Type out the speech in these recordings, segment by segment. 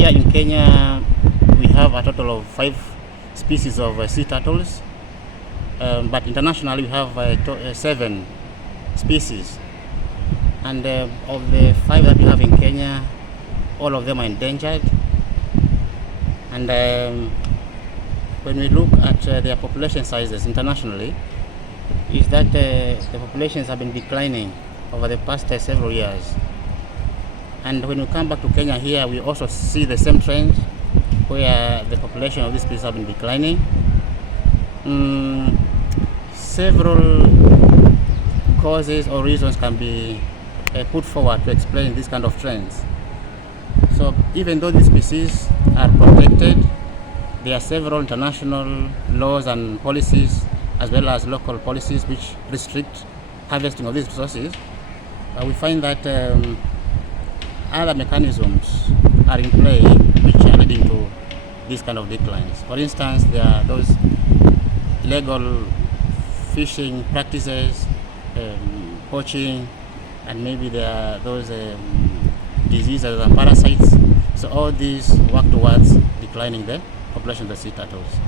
Here in Kenya, we have a total of 5 species of sea turtles, but internationally we have 7 species. And of the 5 that we have in Kenya, all of them are endangered. And when we look at their population sizes internationally, is that the populations have been declining over the past several years. And when we come back to Kenya here, we also see the same trend where the population of these species have been declining. Several causes or reasons can be put forward to explain these kind of trends. So even though these species are protected, there are several international laws and policies as well as local policies which restrict harvesting of these resources. We find that other mechanisms are in play which are leading to these kind of declines. For instance, there are those illegal fishing practices, poaching, and maybe there are those diseases and parasites. So all these work towards declining the population of the sea turtles.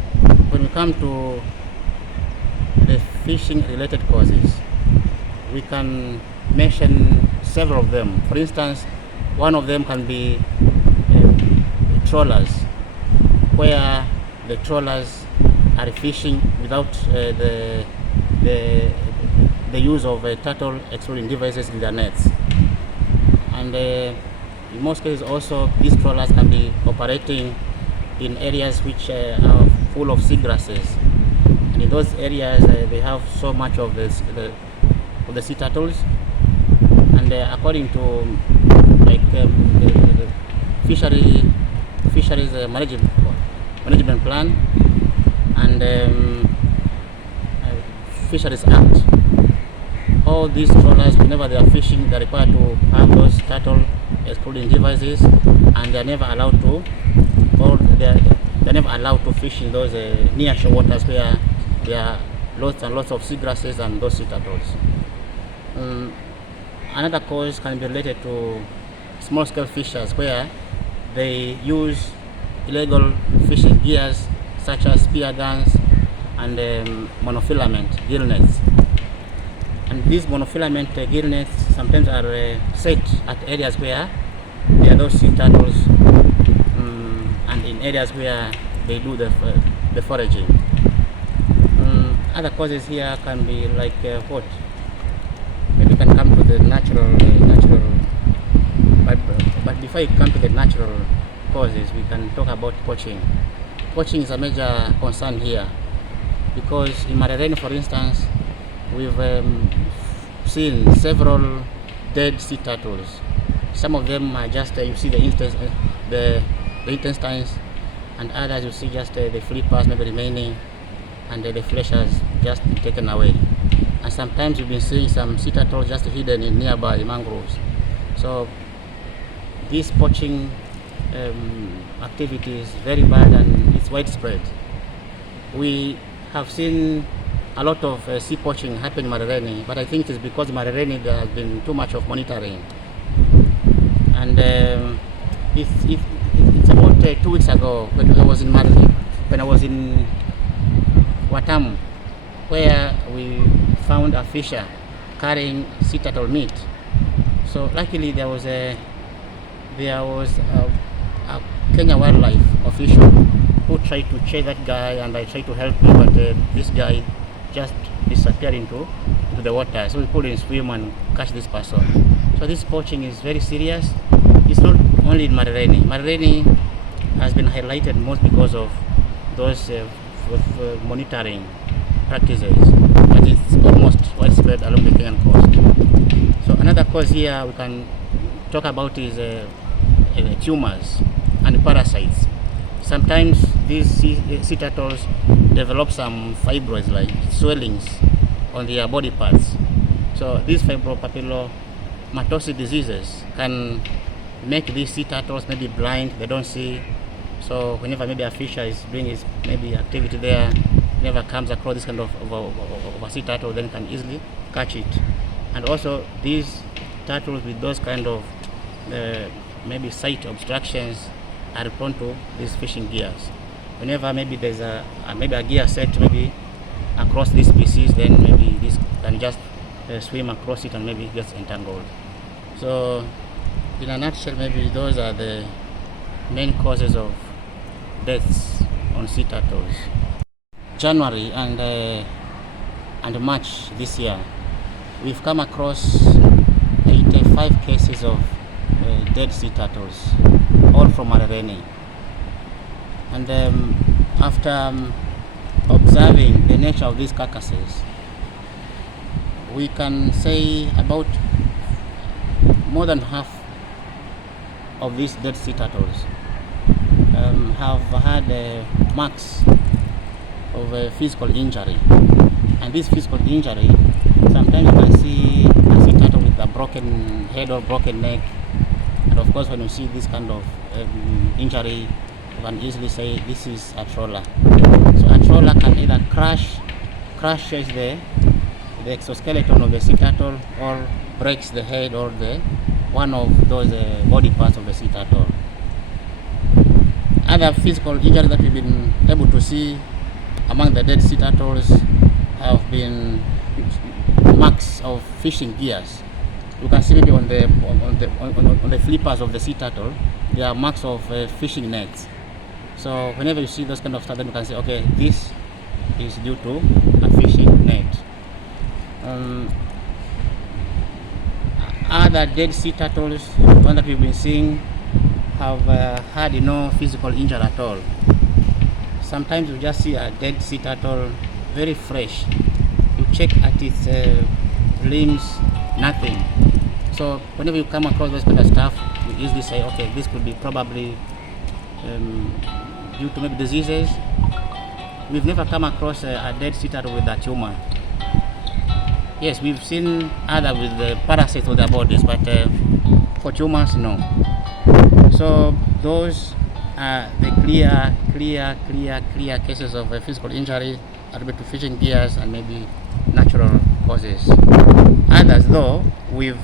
When we come to the fishing related causes, we can mention several of them. For instance, one of them can be trawlers, where the trawlers are fishing without the use of turtle excluding devices in their nets. And in most cases also, these trawlers can be operating in areas which are full of seagrasses. And in those areas, they have so much of the sea turtles. And according to the fisheries management plan and Fisheries Act, all these trawlers, whenever they are fishing, they are required to have those turtle excluding devices, and they are never allowed to, or they're never allowed to fish in those near shore waters where there are lots and lots of seagrasses and those sea turtles. Another cause can be related to small-scale fishers, where they use illegal fishing gears such as spear guns and monofilament gill nets. And these monofilament gill nets sometimes are set at areas where there are those sea turtles, and in areas where they do the foraging. Other causes here can be like what? Maybe can come to the natural, but before you come to the natural causes, we can talk about poaching. Poaching is a major concern here, because in Mkare, for instance, we've seen several dead sea turtles. Some of them are just you see the intestines, and others you see just the flippers maybe remaining, and the flesh has just been taken away. And sometimes you've been seeing some sea turtles just hidden in nearby mangroves. So this poaching activity is very bad and it's widespread. We have seen a lot of sea poaching happen in Mkare, but I think it is because in Mkare there has been too much of monitoring. And it's about 2 weeks ago when I was in Watamu, where we found a fisher carrying sea turtle meat. So luckily there was a Kenya wildlife official who tried to chase that guy, and I tried to help him, but this guy just disappeared into the water. So we couldn't swim and catch this person. So this poaching is very serious. It's not only in Mkare. Mkare has been highlighted most because of those monitoring practices, but it's almost widespread along the Kenyan coast. So another cause here we can talk about is tumors and parasites. Sometimes these sea turtles develop some fibroids like swellings on their body parts. So these fibropapillomatosis diseases can make these sea turtles maybe blind, they don't see. So whenever maybe a fisher is doing his maybe activity there, never comes across this kind of a sea turtle, then can easily catch it. And also these turtles with those kind of maybe sight obstructions are prone to these fishing gears. Whenever maybe there's maybe a gear set maybe across this species, then maybe this can just swim across it and maybe gets entangled. So in a nutshell, maybe those are the main causes of deaths on sea turtles. January and March this year, we've come across 85 cases of dead sea turtles, all from Mkare. And after observing the nature of these carcasses, we can say about more than half of these dead sea turtles have had marks of physical injury. And this physical injury, sometimes you can see a sea turtle with a broken head or broken neck. And of course, when you see this kind of injury, you can easily say this is a trawler. So a trawler can either crash the exoskeleton of the sea turtle, or breaks the head or the one of those body parts of the sea turtle. Other physical injuries that we've been able to see among the dead sea turtles have been marks of fishing gears. You can see maybe on the flippers of the sea turtle, there are marks of fishing nets. So whenever you see those kind of stuff, then you can say, okay, this is due to a fishing net. Other dead sea turtles, one that we've been seeing, have had no physical injury at all. Sometimes you just see a dead sea turtle, very fresh. You check at its limbs, nothing. So whenever you come across those kind of stuff, you easily say, okay, this could be probably due to maybe diseases. We've never come across a dead sea turtle with a tumor. Yes, we've seen other with the parasites on their bodies, but for tumors, no. So those are the clear cases of physical injury attributed to fishing gears and maybe natural causes. Others, though, we've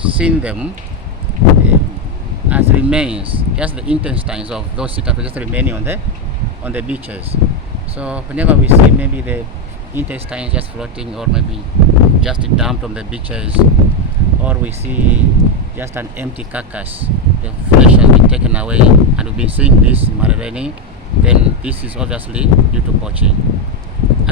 seen them as remains, just the intestines of those sea turtles just remaining on the beaches. So whenever we see maybe the intestines just floating, or maybe just dumped on the beaches, or we see just an empty carcass, the flesh has been taken away, and we've been seeing this in Mkare, then this is obviously due to poaching.